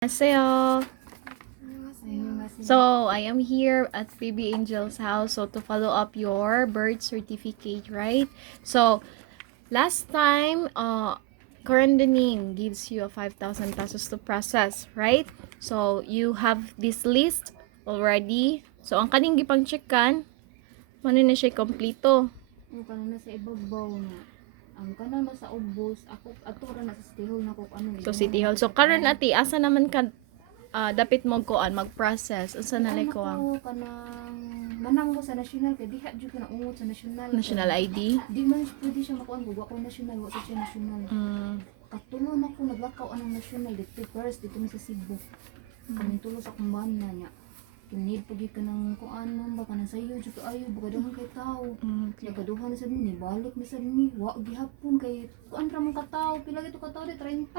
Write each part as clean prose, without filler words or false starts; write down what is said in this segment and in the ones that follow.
Annyeonghaseyo. So, I am here at Baby Angel's house to follow up your birth certificate, right? So, last time, Corandaning gives you a 5,000 pesos to process, right? So, you have this list already. So, ang kaning gipang checkan, ano na siya kompleto. Ang kanan na sa ibabaw na. Ang kanan na sa ubos, ako atura na sa City Hall na ko ano. So, City Hall. So, karon ati, asa naman ka dapit mo kuan mag-process unsa na like ko ang Ako kanang manang ko sa national kay diha jud ka na ungot sa national. national ID. Di man pwede siya makuan ko ako national wa sa siya national. Katulo na ko naglakaw anang national dito first dito mi sa Cebu. Kami tulo sa kumbana niya. Kinid pagi ka ng kuan man baka na sayo jud ayo baka dahan kay tao. Kaya kaduhan na sa ni balik na sa ni wa gihapon kay kuan ra man ka tao pila gito ka tao di 30.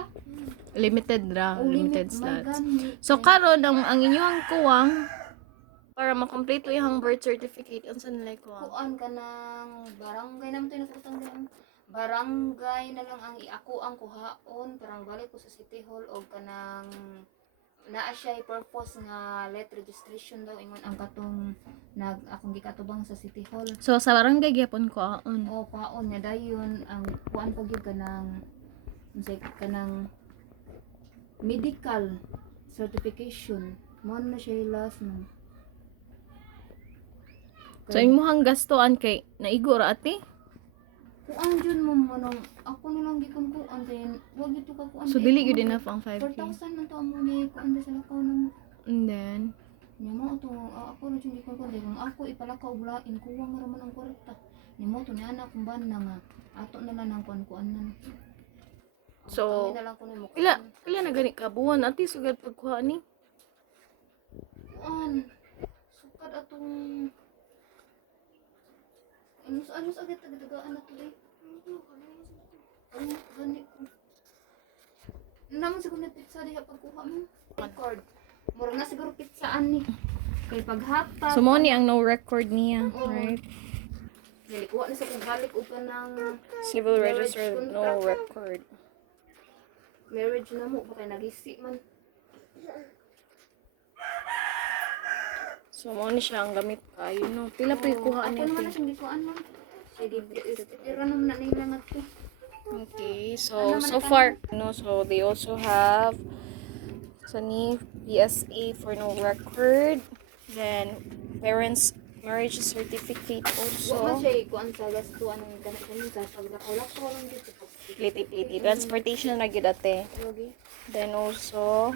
Limited ra, limited my slots. God, So karon ang inyong kuwang para makompleto yung birth certificate unsa na like kuwang. kuan ka ng barangay naman tayo nakutang din. Barangay na lang ang ako ang kuhaon parang balik ko sa City Hall o kanang naa siya purpose nga let registration daw ingon ang katong akong gikatubang sa City Hall. So sa barangay gyapon ko aon. O paon nga dayon ang kuan pa gyud kanang unsay kanang medical certification mo na siya last no. So imong gastoan kay naigo ra ati. Kuan jud mo manong ako na lang gikon kuan kay wag ito ka kuan. So dili gyud enough ang 5k. 4,000 man to among gikuan sa lakaw ng And then nimo to ako na jud gikon kuan kung ako ipalakaw og lain kuwang ra man ang kwarta. Nimo to ni anak kung ban nga ato na lang ang kuan na. So na lang ko nimo. ila na gani ka buwan ati sugad pagkuha ni. Kuan sukad atong ano sa agad tagadagaan na to eh. Ano gani ko. Naman siguro na pizza diha pagkuha mo. Record. Mura na siguro pizzaan ni. Kay paghatag. So mo ni ang no record niya, right? Dili kuha na sa pagbalik upan ng Civil Marriage register no contract. record. marriage na mo baka nagisi man. So mo ni siya ang gamit kayo no. Pila pa ikuha Ako ni naman na ate. siyang gikuan man. Sige, tira naman na nila nga to. Okay, so far no, so they also have ni PSA for no record, then parents marriage certificate Wa man also, siya ikuan sa gastuan ng ganun sa paglakaw-lakaw lang dito. pliti transportation na gyud ate. Okay. Then also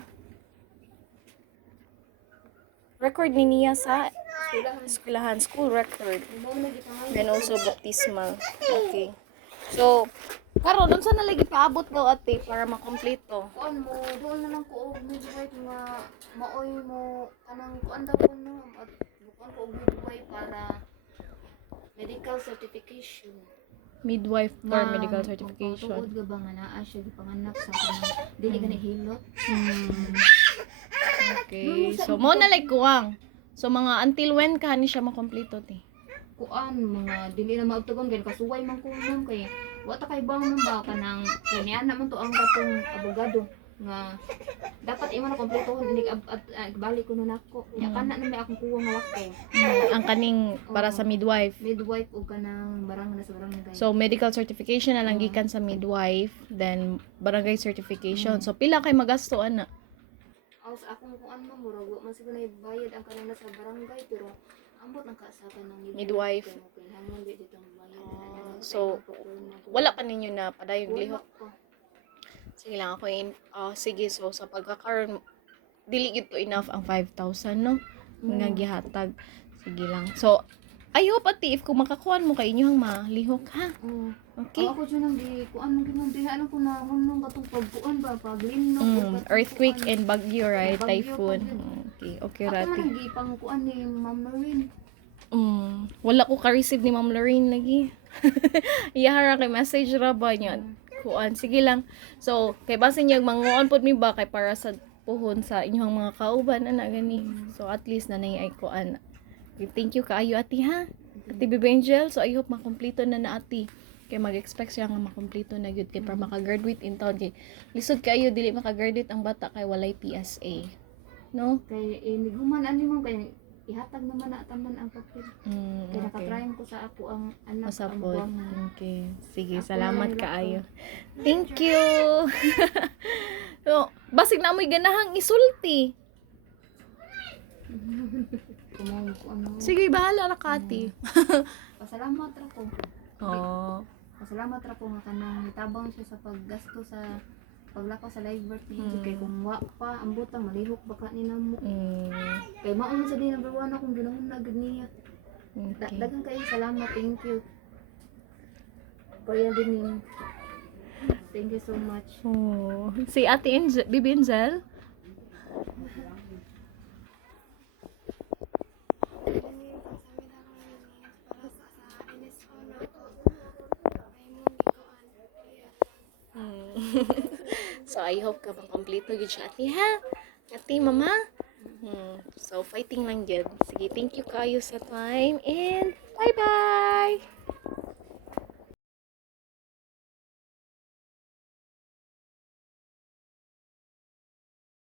record ni niya sa eskwelahan, school record. Mo na gitangan. Then also baptismal. Okay. So karon unsa na lagi paabot daw ate para makompleto? Kuan mo, doon na lang ko og midwife nga maoy mo kanang kuan daw ko no at bukan ko og midwife para medical certification. Midwife for Nga, medical certification. Tuod ga ba nga naa siya gipanganak sa kanang dili gani hilot. Okay. So mo na like kuwang. So mga until when ka ni siya makompleto ti? Kuan mga dili na maugtugon kay kasuway man ko ma'am kay wa ta kay bang man ba kanang kanya naman to ang katong abogado nga dapat imo na kompletohon inig balik ko na nako. Nya kana na may akong kuwang nga wakay. Ang kaning para sa midwife. Midwife o kanang barang na sa barangay. So medical certification na lang gikan sa midwife, then barangay certification. So pila kay magasto ana? Aw sa akong kuan mo murag wa man siguro bayad ang kanang nasa barangay pero ambot nang kaasakan ng Midwife. kay hamon di dito ang bayad. So wala pa ninyo na padayong lihok. pa. Sige lang ako sige, so sa pagkakaroon dili gid to enough ang 5,000 no nga gihatag. Sige lang. So I hope ati if kung makakuan mo kay inyong malihok ha. Okay. Ako dyan ang di kuan mo ginang diha lang ko na hunong katong pagkuan ba paglimno. Earthquake and bagyo, right? Bagyo, Typhoon. bagyo. Okay, Ako man rati. ang gipangkuan ni Ma'am Noreen. Wala ko ka-receive ni Ma'am Lorraine lagi. Iyahara kay message ra ba niya. Kuan, sige lang. So, kay basin niya manguon pod mi ba kay para sa puhon sa inyong mga kauban ana gani. So, at least na nay ay kuan. Okay, thank you kaayo ati ha. Ati Baby Angel. So, I hope makompleto na ati Kay mag-expect siya nga makompleto na gyud kay para maka-graduate in taon kay lisod kayo dili maka-graduate ang bata kay walay PSA. No? Kay niguman ani mo kay ihatag naman na taman ang papel. Kaya Okay. nakatrayin ko sa ako ang anak ang Masapod. buwangan. Okay. Sige, Ako salamat lang kaayo. Thank you. So, basig na mo'y ganahang isulti. Kumong ko ano. Sige, bahala na Kati. Pasalamat ra ko. Oh. Pasalamat ra ko nga kanang nitabang siya sa paggasto sa paglakaw sa live birthday. Kay kung wa pa ang butang malihok baka ni namo. Kay mao man sa din number 1 akong ginahon na gud niya. Okay. Daghang kayo salamat, thank you. Kuya din. Thank you so much. Oh. Si Ate Angel, Bibi Angel? So, I hope ka kompleto yun siya, ate, ha? Ate, mama? So, fighting lang yun. Sige, thank you kayo sa time, and bye-bye!